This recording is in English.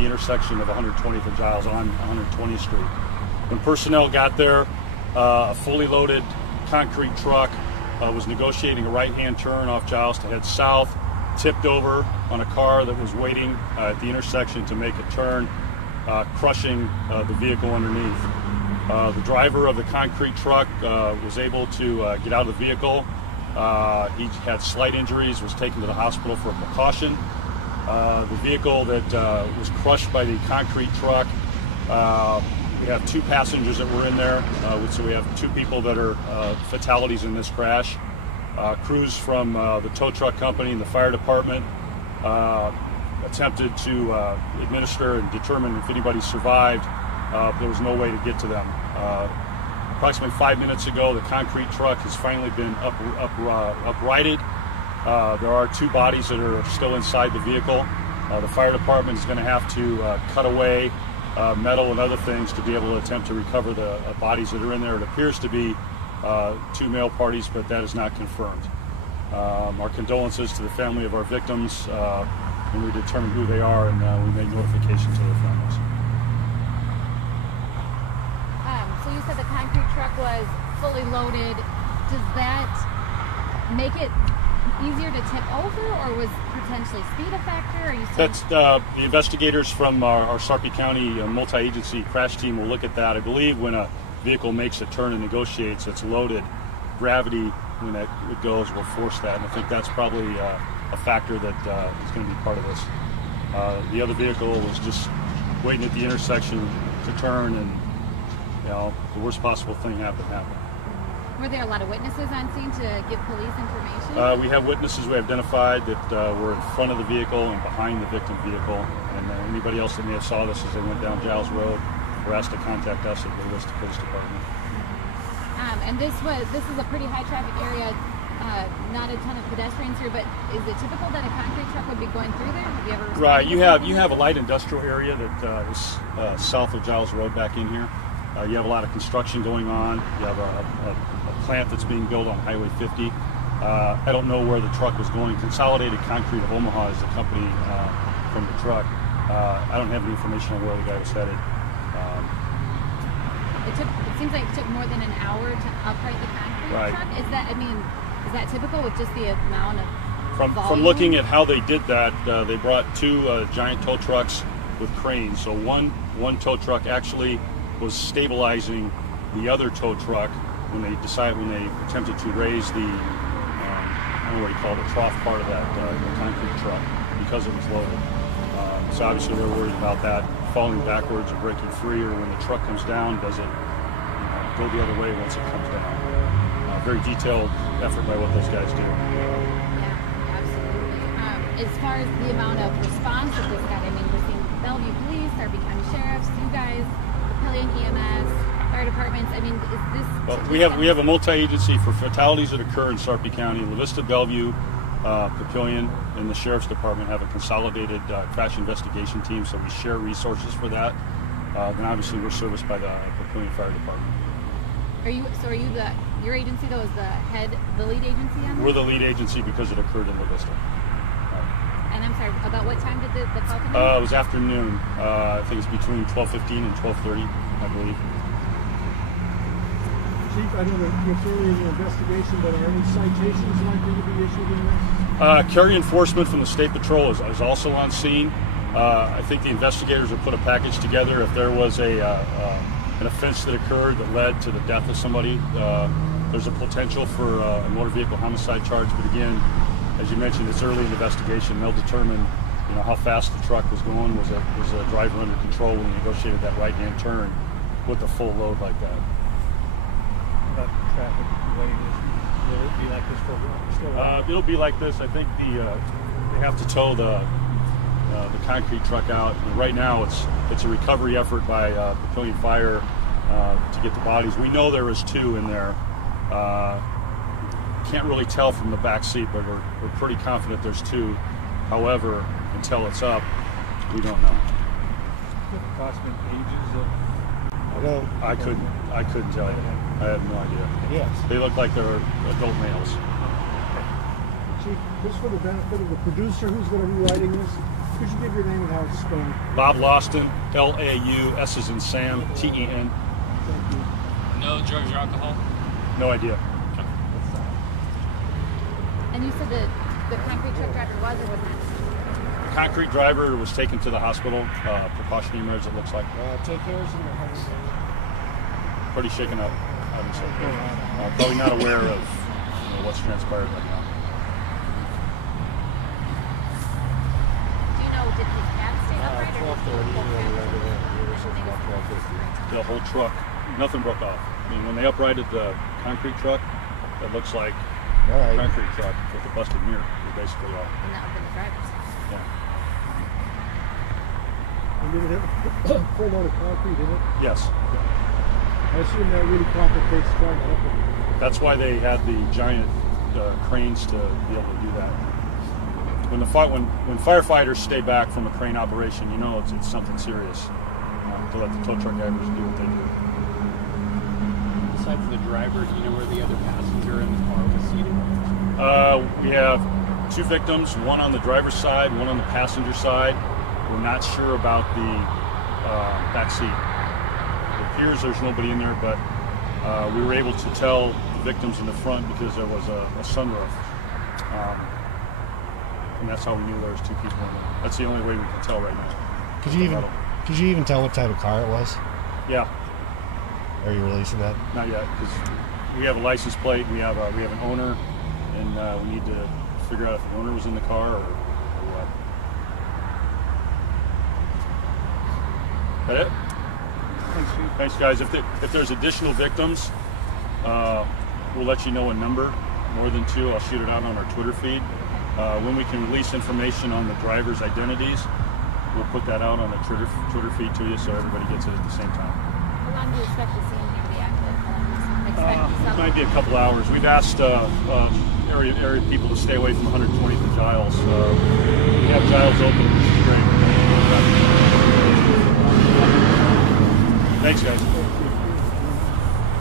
the intersection of 120th and Giles on 120th Street. When personnel got there, a fully loaded concrete truck was negotiating a right-hand turn off Giles to head south, tipped over on a car that was waiting at the intersection to make a turn, crushing the vehicle underneath. The driver of the concrete truck was able to get out of the vehicle. He had slight injuries, was taken to the hospital for precaution. The vehicle that was crushed by the concrete truck, we have 2 passengers that were in there, so we have 2 people that are fatalities in this crash. Crews from the tow truck company and the fire department attempted to administer and determine if anybody survived. There was no way to get to them. Approximately 5 minutes ago, the concrete truck has finally been uprighted. There are 2 bodies that are still inside the vehicle. The fire department is going to have to cut away metal and other things to be able to attempt to recover the bodies that are in there. It appears to be 2 male parties, but that is not confirmed. Our condolences to the family of our victims, and we determine who they are, and we make notification to their families. So you said the concrete truck was fully loaded. Does that make it easier to tip over, or was potentially speed a factor? Are you That's the investigators from our Sarpy County multi-agency crash team will look at that. I believe when a vehicle makes a turn and negotiates, it's loaded. Gravity, when it goes, will force that, and I think that's probably a factor that is going to be part of this. The other vehicle was just waiting at the intersection to turn, and the worst possible thing happened. Were there a lot of witnesses on scene to give police information? We have witnesses we identified that were in front of the vehicle and behind the victim vehicle, and anybody else that may have saw this as they went down Giles Road were asked to contact us at the Vista Police Department. And this is a pretty high traffic area. Not a ton of pedestrians here, but is it typical that a concrete truck would be going through there? Have you ever? Right. You have a light industrial area that is south of Giles Road back in here. You have a lot of construction going on. You have a plant that's being built on Highway 50. I don't know where the truck was going. Consolidated Concrete of Omaha is the company from the truck. I don't have any information on where the guy was headed. It seems like it took more than an hour to upright the concrete truck. Is that typical with just the amount of volume? From looking at how they did that, they brought 2 giant tow trucks with cranes. So one tow truck actually was stabilizing the other tow truck when they attempted to raise the I don't know what you call it, the trough part of that the concrete truck, because it was loaded. So obviously they're worried about that falling backwards or breaking free, or when the truck comes down, does it go the other way once it comes down? Very detailed effort by what those guys do. Yeah, absolutely. As far as the amount of response that this got, we're seeing Bellevue Police, Sarpy County Sheriffs, you guys, Papillion EMS, fire departments. Is this? Well, we have a multi-agency for fatalities that occur in Sarpy County. La Vista, Bellevue, Papillion, and the Sheriff's Department have a consolidated crash investigation team, so we share resources for that. Then obviously we're serviced by the Papillion Fire Department. Your agency though is the lead agency on this? We're the lead agency because it occurred in La Vista. And I'm sorry, about what time did the call come in? It was afternoon. I think it's between 12:15 and 12:30, I believe. Chief, I know that you're early in the investigation, but are any citations likely to be issued in this? Carry enforcement from the State Patrol is also on scene. I think the investigators will put a package together if there was an offense that occurred that led to the death of somebody. There's a potential for a motor vehicle homicide charge, but again, as you mentioned, it's early in the investigation. They'll determine, how fast the truck was going. Was the driver under control when he negotiated that right-hand turn with a full load like that? About traffic lane issue, will it be like this for a while? It'll be like this. I think they have to tow the concrete truck out. And right now, it's a recovery effort by Papillion Fire to get the bodies. We know there is 2 in there. Can't really tell from the back seat, but we're pretty confident there's 2. However, until it's up, we don't know. Approximate ages of? I couldn't tell you. I have no idea. Yes. They look like they're adult males. Chief, just for the benefit of the producer, who's going to be writing this? Could you give your name and how it's spelled? Bob Lausten, L-A-U, S as in Sam, T-E-N. Thank you. No drugs or alcohol? No idea. And you said that the concrete truck driver was or was not? Concrete driver was taken to the hospital, precautionary measures it looks like. Take care of some Pretty shaken up, obviously. Probably not aware of what's transpired right now. Do you know, did his cab stay upright or 12:30? The whole truck, nothing broke off. I mean, when they uprighted the concrete truck, it looks like a concrete truck with a busted mirror. They're basically all. And that would have been the driver's side. Yeah. And did it have a full load of concrete in it? Yes. I assume that really complicates trying to up it. That's why they had the giant cranes to be able to do that. When firefighters stay back from a crane operation, you know it's something serious. To let the tow truck drivers do what they do. Aside from the driver, do you know where the other passenger in the car was seated? We have 2 victims, one on the driver's side, one on the passenger side. We're not sure about the back seat. It appears there's nobody in there, but we were able to tell the victims in the front because there was a sunroof. And that's how we knew there was 2 people in there. That's the only way we can tell right now. Could you even tell what type of car it was? Yeah. Are you releasing that? Not yet, because we have a license plate, we have an owner, and we need to figure out if the owner was in the car or what. That it? Thanks, Chief. Thanks, guys. If there's additional victims, we'll let you know a number. More than 2, I'll shoot it out on our Twitter feed. When we can release information on the drivers' identities, we'll put that out on the Twitter feed to you so everybody gets it at the same time. How long do you expect to see him here be active? Might be a couple hours. We've asked area people to stay away from 120th and Giles. We have Giles open, which is great. Thanks, guys.